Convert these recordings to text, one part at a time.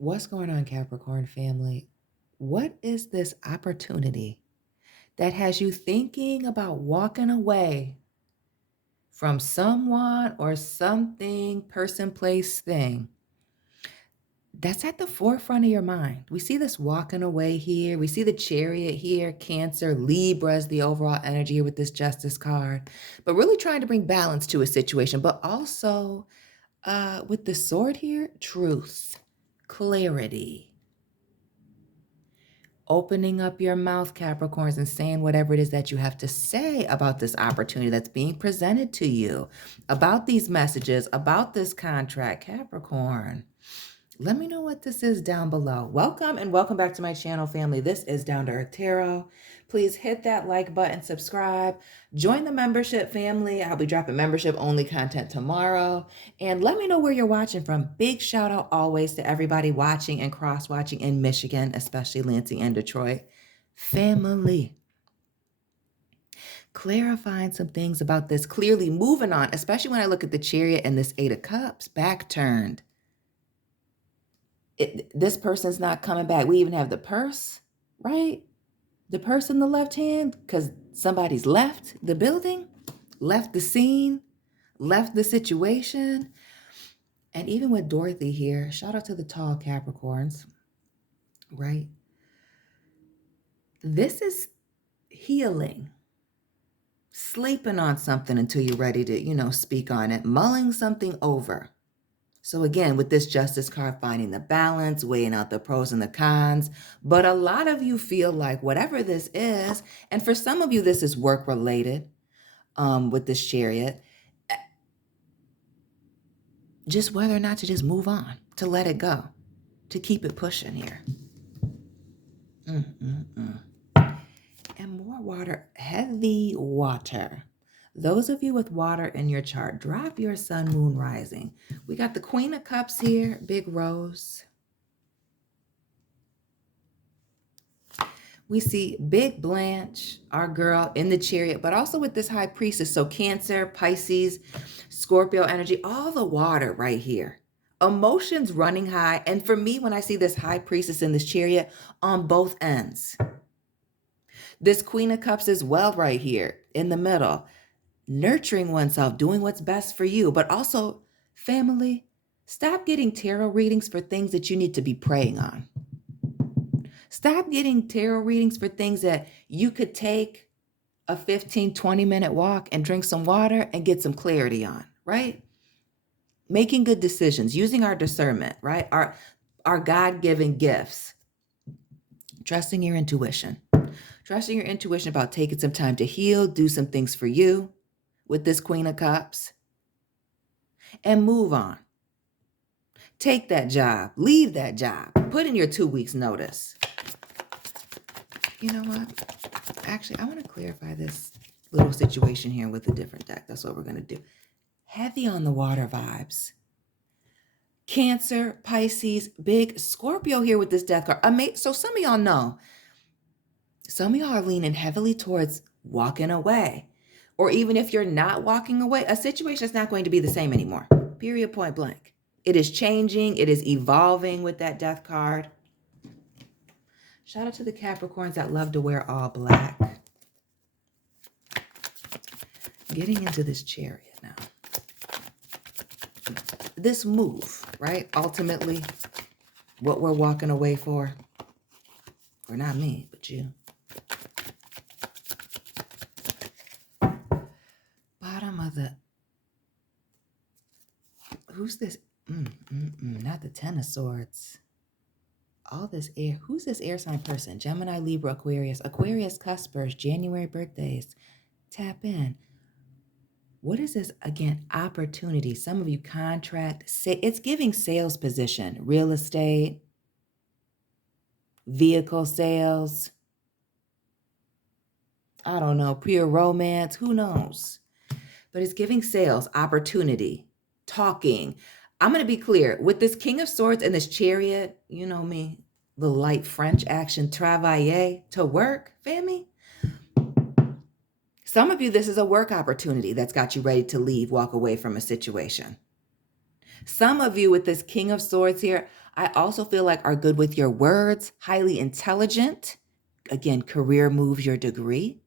What's going on, Capricorn family? What is this opportunity that has you thinking about walking away from someone or something, person, place, thing? That's at the forefront of your mind. We see this walking away here. We see the Chariot here, Cancer, Libra is the overall energy here with this Justice card, but really trying to bring balance to a situation, but also with the Sword here, truth, clarity. Opening up your mouth, Capricorns, and saying whatever it is that you have to say about this opportunity that's being presented to you, about these messages, about this contract, Capricorn. Let me know what this is down below. Welcome and welcome back to my channel, family. This is Down to Earth Tarot. Please hit that like button, subscribe, join the membership family. I'll be dropping membership only content tomorrow. And let me know where you're watching from. Big shout out always to everybody watching and cross watching in Michigan, especially Lansing and Detroit. Family. Clarifying some things about this, clearly moving on, especially when I look at the Chariot and this Eight of Cups, back turned. This person's not coming back. We even have the purse, right? The purse in the left hand because somebody's left the building, left the scene, left the situation. And even with Dorothy here, shout out to the tall Capricorns, right? This is healing, sleeping on something until you're ready to, speak on it, mulling something over. So again, with this Justice card, finding the balance, weighing out the pros and the cons. But a lot of you feel like whatever this is, and for some of you, this is work related with this Chariot, just whether or not to just move on, to let it go, to keep it pushing here. And more water, heavy water. Those of you with water in your chart, drop your sun, moon, rising. We got the Queen of Cups here, big rose. We see Big Blanche, our girl in the Chariot, but also with this High Priestess. So Cancer, Pisces, Scorpio energy, all the water right here. Emotions running high. And for me, when I see this High Priestess in this Chariot, on both ends. This Queen of Cups as well right here in the middle. Nurturing oneself, doing what's best for you, but also family, stop getting tarot readings for things that you need to be praying on. Stop getting tarot readings for things that you could take a 15, 20-minute walk and drink some water and get some clarity on, right? Making good decisions, using our discernment, right? Our God-given gifts. Trusting your intuition. Trusting your intuition about taking some time to heal, do some things for you with this Queen of Cups, and move on. Take that job, leave that job, put in your 2 weeks notice. You know what? Actually, I want to clarify this little situation here with a different deck. That's what we're going to do. Heavy on the water vibes. Cancer, Pisces, big Scorpio here with this death card. So some of y'all know, some of y'all are leaning heavily towards walking away. Or even if you're not walking away, a situation is not going to be the same anymore. Period, point blank. It is changing. It is evolving with that death card. Shout out to the Capricorns that love to wear all black. Getting into this Chariot now. This move, right? Ultimately, what we're walking away for. Or not me, but you. Who's this? Not the Ten of Swords. All this air. Who's this air sign person? Gemini, Libra, Aquarius. Aquarius cuspers, January birthdays. Tap in. What is this? Again, opportunity. Some of you contract. It's giving sales position. Real estate. Vehicle sales. I don't know. Pure romance. Who knows? But it's giving sales, opportunity. Talking. I'm going to be clear. With this King of Swords and this Chariot, you know me, the light French action, travailler, to work, family. Some of you, this is a work opportunity that's got you ready to leave, walk away from a situation. Some of you with this King of Swords here, I also feel like are good with your words, highly intelligent. Again, career moves, your degree.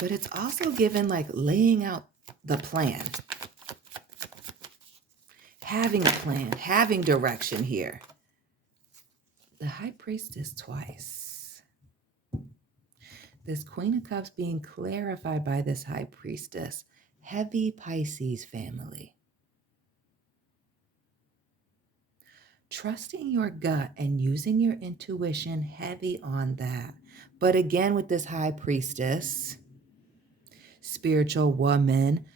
But it's also given like laying out the plan, having a plan, having direction here. The High Priestess twice. This Queen of Cups being clarified by this High Priestess. Heavy Pisces family. Trusting your gut and using your intuition, heavy on that. But again, with this High Priestess, spiritual woman,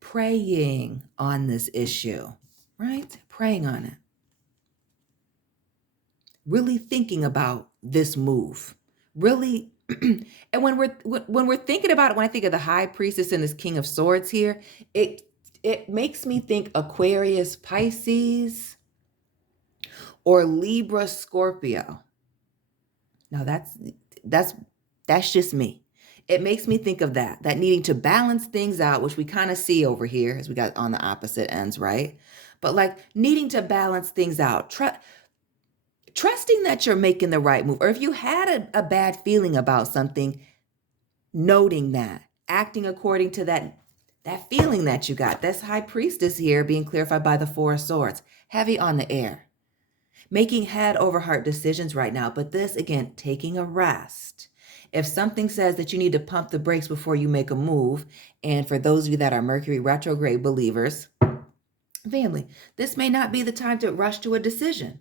praying on this issue, right? Praying on it. Really thinking about this move. Really, and when we're thinking about it, when I think of the High Priestess and this King of Swords here, it makes me think Aquarius, Pisces, or Libra, Scorpio. Now that's just me. It makes me think of that needing to balance things out, which we kind of see over here as we got on the opposite ends, right? But like needing to balance things out, trusting that you're making the right move. Or if you had a bad feeling about something, noting that, acting according to that feeling that you got. That's High Priestess here being clarified by the Four of Swords, heavy on the air. Making head over heart decisions right now, but this again, taking a rest. If something says that you need to pump the brakes before you make a move, and for those of you that are Mercury retrograde believers, family, this may not be the time to rush to a decision.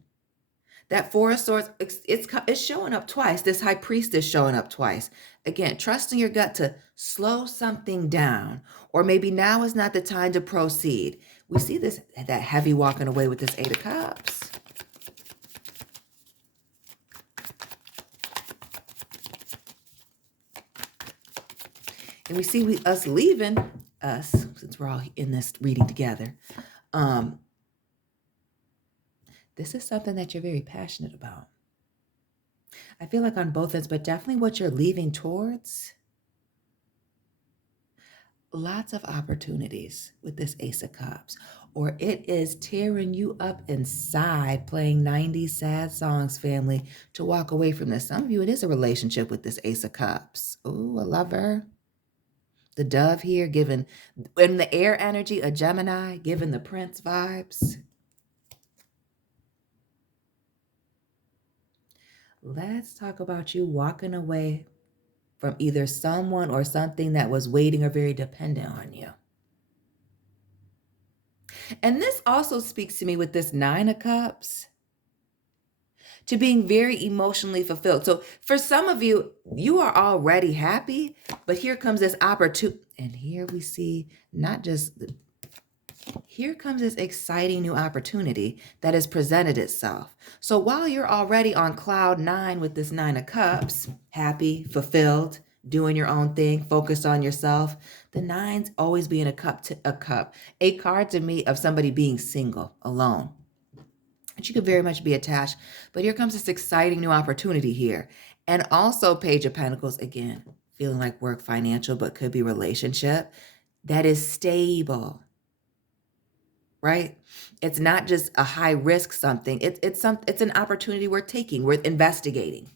That Four of Swords, it's showing up twice. This High Priestess showing up twice. Again, trusting your gut to slow something down, or maybe now is not the time to proceed. We see this, that heavy walking away with this Eight of Cups. And we see us leaving, since we're all in this reading together. This is something that you're very passionate about. I feel like on both ends, but definitely what you're leaving towards. Lots of opportunities with this Ace of Cups. Or it is tearing you up inside, playing 90s sad songs, family, to walk away from this. Some of you, it is a relationship with this Ace of Cups. Ooh, a lover. The dove here, given in the air energy, a Gemini, giving the Prince vibes. Let's talk about you walking away from either someone or something that was waiting or very dependent on you. And this also speaks to me with this Nine of Cups, to being very emotionally fulfilled. So for some of you, you are already happy, but here comes this opportunity. And here we see here comes this exciting new opportunity that has presented itself. So while you're already on cloud nine with this Nine of Cups, happy, fulfilled, doing your own thing, focused on yourself, the nine's always being a card to me of somebody being single, alone. But you could very much be attached. But here comes this exciting new opportunity here. And also Page of Pentacles, again, feeling like work, financial, but could be relationship that is stable, right? It's not just a high risk something. It's an opportunity we're taking, we're investigating.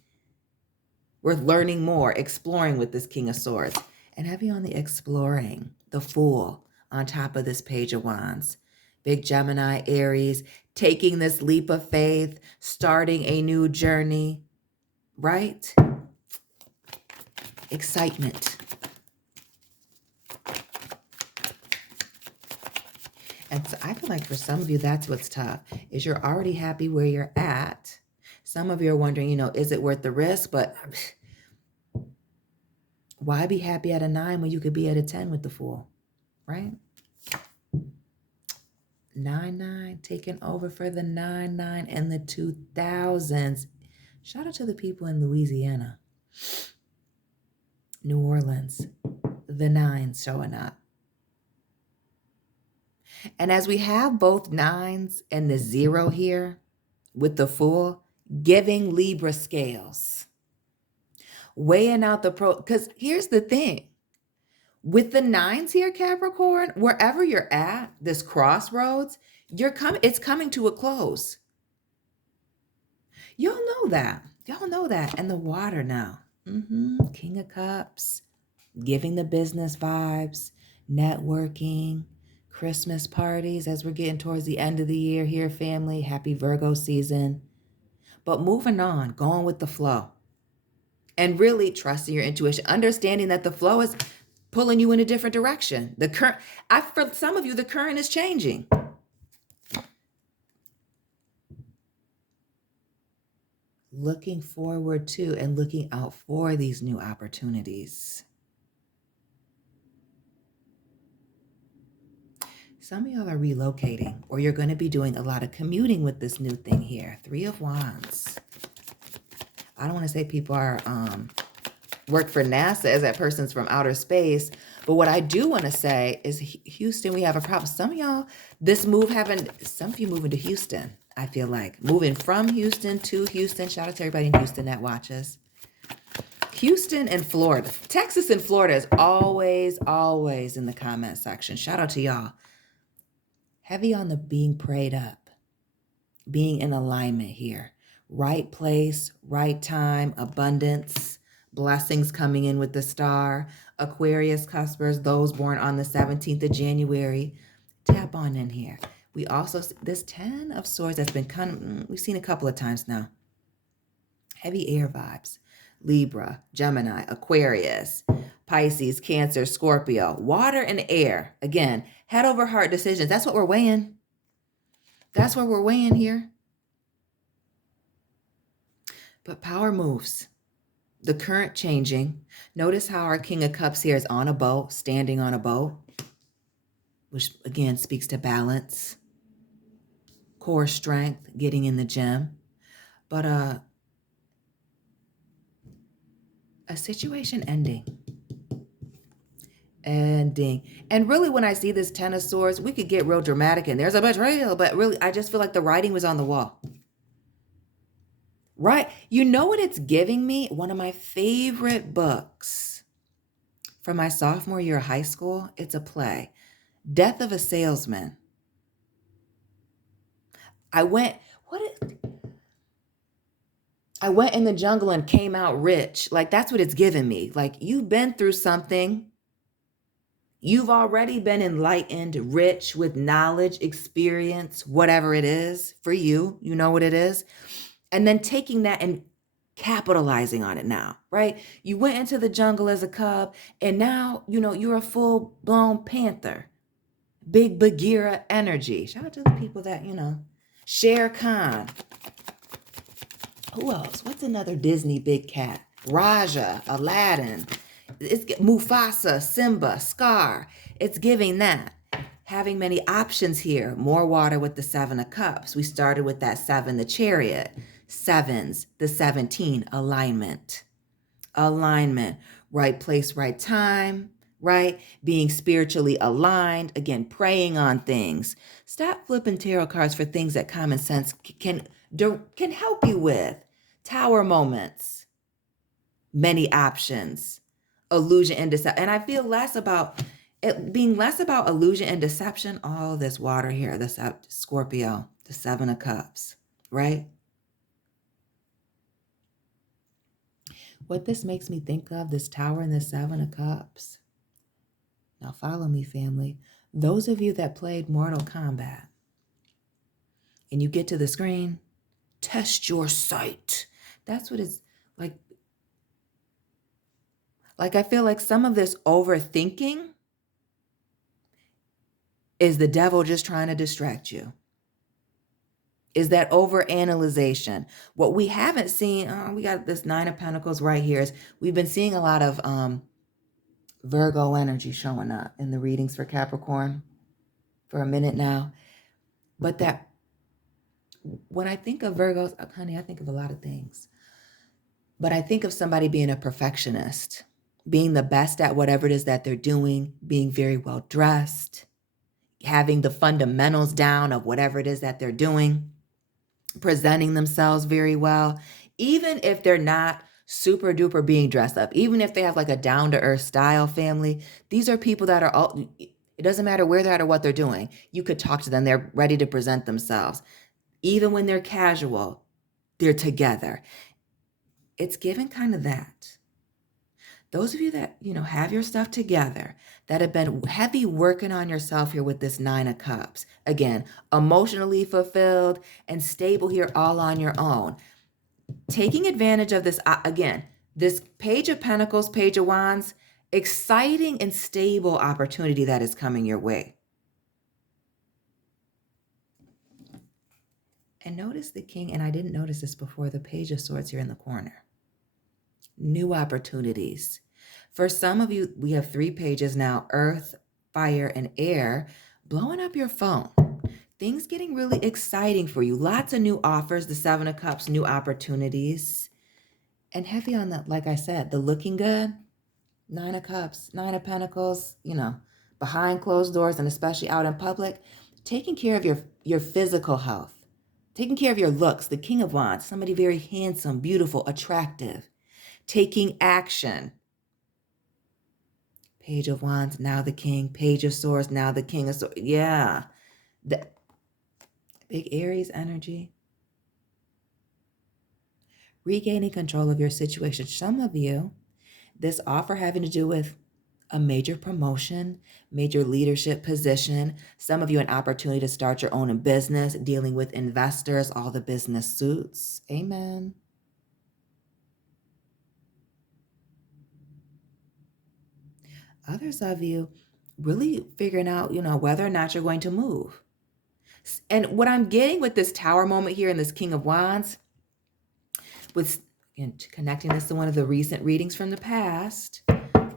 We're learning more, exploring with this King of Swords. And heavy on the exploring, the Fool on top of this Page of Wands. Big Gemini, Aries, taking this leap of faith, starting a new journey, right? Excitement. And so I feel like for some of you, that's what's tough, is you're already happy where you're at. Some of you are wondering, is it worth the risk? But why be happy at a 9 when you could be at a 10 with the Fool, right? 9-9 taking over for the 9-9 and the 2000s. Shout out to the people in Louisiana, New Orleans, the 9s showing up. And as we have both 9s and the 0 here with the Fool, giving Libra scales. weighing out the pro, because here's the thing. With the nines here, Capricorn, wherever you're at, this crossroads, it's coming to a close. Y'all know that. Y'all know that. And the water now. King of Cups, giving the business vibes, networking, Christmas parties as we're getting towards the end of the year here, family. Happy Virgo season. But moving on, going with the flow. And really trusting your intuition, understanding that the flow is pulling you in a different direction. For some of you, the current is changing. Looking forward to and looking out for these new opportunities. Some of y'all are relocating, or you're going to be doing a lot of commuting with this new thing here. 3 of Wands. I don't want to say people are work for NASA as that person's from outer space. But what I do want to say is Houston, we have a problem. Some of y'all, some of you moving to Houston, I feel like. Moving from Houston to Houston. Shout out to everybody in Houston that watches. Houston and Florida. Texas and Florida is always, always in the comment section. Shout out to y'all. Heavy on the being prayed up. Being in alignment here. Right place, right time, abundance. Blessings coming in with the star. Aquarius cuspers, those born on the 17th of January. Tap on in here. We also, this 10 of Swords that's been we've seen a couple of times now. Heavy air vibes. Libra, Gemini, Aquarius, Pisces, Cancer, Scorpio. Water and air. Again, head over heart decisions. That's what we're weighing. That's what we're weighing here. But power moves. The current changing. Notice how our King of Cups here is on a boat, standing on a boat, which again speaks to balance, core strength, getting in the gym. But a situation ending. And really, when I see this 10 of Swords, we could get real dramatic and there's a betrayal, but really, I just feel like the writing was on the wall. Right? You know what it's giving me? One of my favorite books from my sophomore year of high school. It's a play, Death of a Salesman. I went in the jungle and came out rich. Like, that's what it's giving me. Like, you've been through something. You've already been enlightened, rich with knowledge, experience, whatever it is for you. You know what it is. And then taking that and capitalizing on it now, right? You went into the jungle as a cub, and now, you're a full-blown panther. Big Bagheera energy. Shout out to the people that, Shere Khan. Who else? What's another Disney big cat? Raja, Aladdin. It's Mufasa, Simba, Scar. It's giving that. Having many options here. More water with the 7 of Cups. We started with that 7, the Chariot. 7s, the 17, alignment. Alignment. Right place, right time, right? Being spiritually aligned. Again, praying on things. Stop flipping tarot cards for things that common sense can help you with. Tower moments. Many options. Illusion and deception. And I feel being less about illusion and deception. All this water here, this Scorpio, the 7 of Cups, right? What this makes me think of, this Tower and the 7 of Cups. Now follow me, family. Those of you that played Mortal Kombat and you get to the screen, test your sight. That's what it's like. Like, I feel like some of this overthinking is the devil just trying to distract you. Is that overanalyzation. What we haven't seen, we got this 9 of Pentacles right here. We've been seeing a lot of Virgo energy showing up in the readings for Capricorn for a minute now. But that, when I think of Virgos, honey, I think of a lot of things. But I think of somebody being a perfectionist, being the best at whatever it is that they're doing, being very well dressed, having the fundamentals down of whatever it is that they're doing, presenting themselves very well, even if they're not super duper being dressed up. Even if they have like a down to earth style family, these are people that are all, it doesn't matter where they're at or what they're doing. You could talk to them. They're ready to present themselves. Even when they're casual, they're together. It's given kind of that. Those of you that, have your stuff together, that have been heavy working on yourself here with this Nine of Cups. Again, emotionally fulfilled and stable here all on your own. Taking advantage of this, again, this Page of Pentacles, Page of Wands, exciting and stable opportunity that is coming your way. And notice the King, and I didn't notice this before, the Page of Swords here in the corner. New opportunities. For some of you, we have 3 pages now, Earth, Fire, and Air, blowing up your phone. Things getting really exciting for you. Lots of new offers, the 7 of Cups, new opportunities. And heavy on that, like I said, the looking good, 9 of Cups, 9 of Pentacles, behind closed doors and especially out in public, taking care of your physical health, taking care of your looks, the King of Wands, somebody very handsome, beautiful, attractive, taking action. Page of Wands, now the King, Page of Swords, now the King of Swords. Yeah. The big Aries energy. Regaining control of your situation. Some of you, this offer having to do with a major promotion, major leadership position. Some of you, an opportunity to start your own business, dealing with investors, all the business suits. Amen. Others of you really figuring out, whether or not you're going to move. And what I'm getting with this Tower moment here and this King of Wands, with connecting this to one of the recent readings from the past,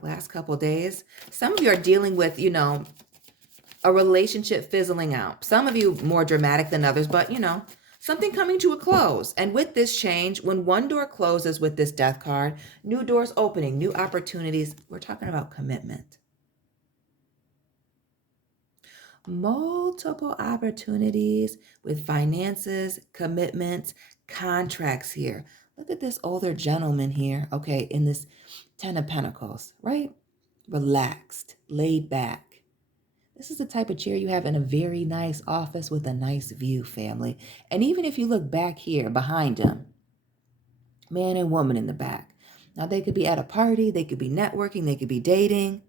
last couple days, some of you are dealing with, a relationship fizzling out. Some of you more dramatic than others, but, something coming to a close. And with this change, when one door closes with this Death card, new doors opening, new opportunities. We're talking about commitment. Multiple opportunities with finances, commitments, contracts here. Look at this older gentleman here, okay, in this 10 of Pentacles, right? Relaxed, laid back. This is the type of chair you have in a very nice office with a nice view, family. And even if you look back here behind him, man and woman in the back. Now, they could be at a party, they could be networking, they could be dating,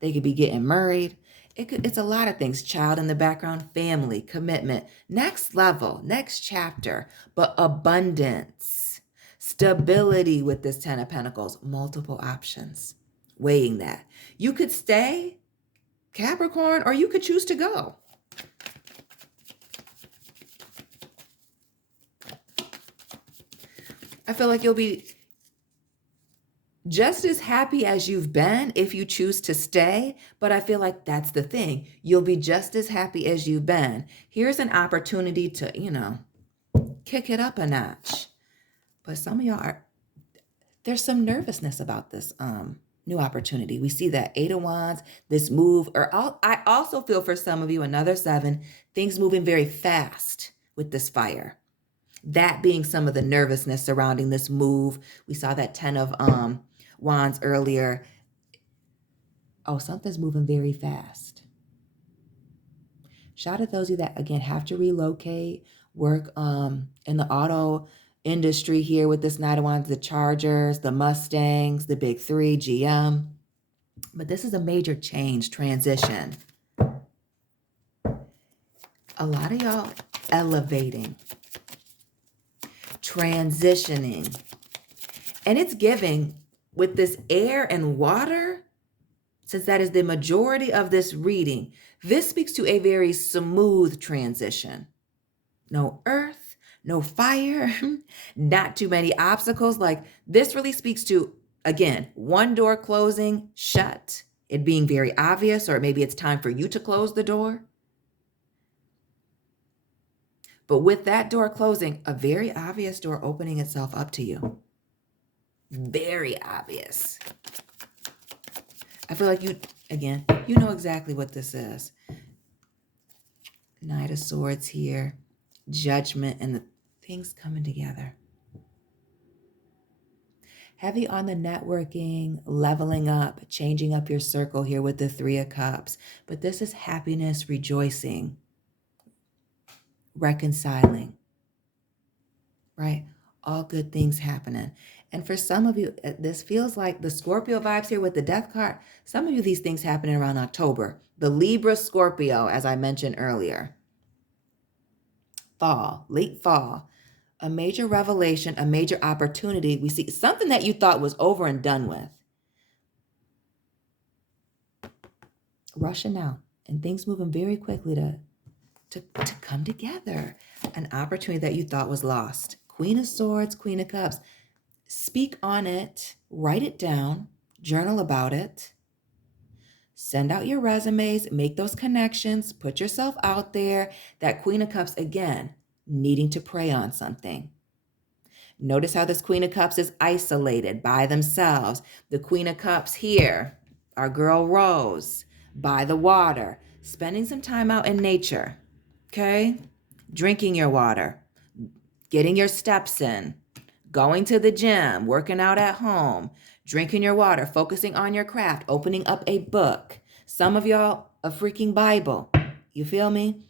they could be getting married. It's a lot of things. Child in the background, family, commitment, next level, next chapter, but abundance, stability with this 10 of Pentacles, multiple options, weighing that. You could stay, Capricorn, or you could choose to go. I feel like you'll be just as happy as you've been if you choose to stay, but I feel like that's the thing. You'll be just as happy as you've been. Here's an opportunity to, kick it up a notch. But some of y'all there's some nervousness about this new opportunity. We see that 8 of Wands, this move, I also feel for some of you, another 7, things moving very fast with this fire. That being some of the nervousness surrounding this move. We saw that 10 of Wands earlier. Oh, something's moving very fast. Shout out those of you that, again, have to relocate, work in the auto industry here with this Knight of Wands, the Chargers, the Mustangs, the Big 3, GM. But this is a major change, transition. A lot of y'all elevating, transitioning. And it's giving with this air and water, since that is the majority of this reading, this speaks to a very smooth transition. No earth, no fire, not too many obstacles. Like this really speaks to, again, one door closing, shut, it being very obvious, or maybe it's time for you to close the door. But with that door closing, a very obvious door opening itself up to you. Very obvious. I feel like you know exactly what this is. Knight of Swords here, Judgment, and the things coming together. Heavy on the networking, leveling up, changing up your circle here with the Three of Cups. But this is happiness, rejoicing, reconciling, right? All good things happening. And for some of you, this feels like the Scorpio vibes here with the Death card. Some of you, these things happening around October. The Libra Scorpio, as I mentioned earlier. Fall, late fall. A major revelation, a major opportunity. We see something that you thought was over and done with. Rushing out and things moving very quickly to come together. An opportunity that you thought was lost. Queen of Swords, Queen of Cups. Speak on it, write it down, journal about it. Send out your resumes, make those connections, put yourself out there. That Queen of Cups, again, needing to pray on something. Notice how this Queen of Cups is isolated by themselves. The Queen of Cups here, our girl Rose, by the water, spending some time out in nature, okay? Drinking your water, getting your steps in, going to the gym, working out at home, drinking your water, focusing on your craft, opening up a book. Some of y'all, a freaking Bible. You feel me?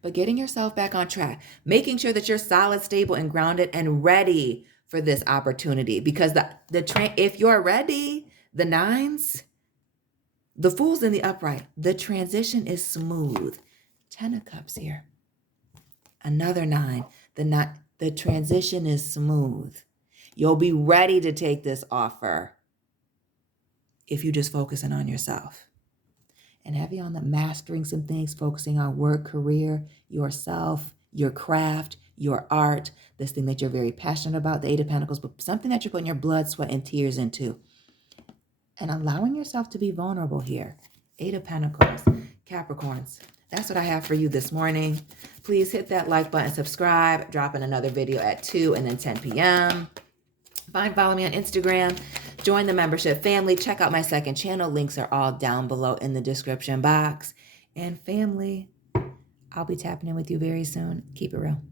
But getting yourself back on track, making sure that you're solid, stable, and grounded and ready for this opportunity. Because if you're ready, the nines, the Fool's in the upright, the transition is smooth. 10 of Cups here. Another 9. The transition is smooth. You'll be ready to take this offer if you're just focusing on yourself. And heavy on the mastering some things, focusing on work, career, yourself, your craft, your art, this thing that you're very passionate about, the Eight of Pentacles, but something that you're putting your blood, sweat, and tears into. And allowing yourself to be vulnerable here. Eight of Pentacles, Capricorns. That's what I have for you this morning. Please hit that like button, subscribe, drop in another video at 2 and then 10 p.m. Follow me on Instagram. Join the membership family. Check out my second channel. Links are all down below in the description box. And family, I'll be tapping in with you very soon. Keep it real.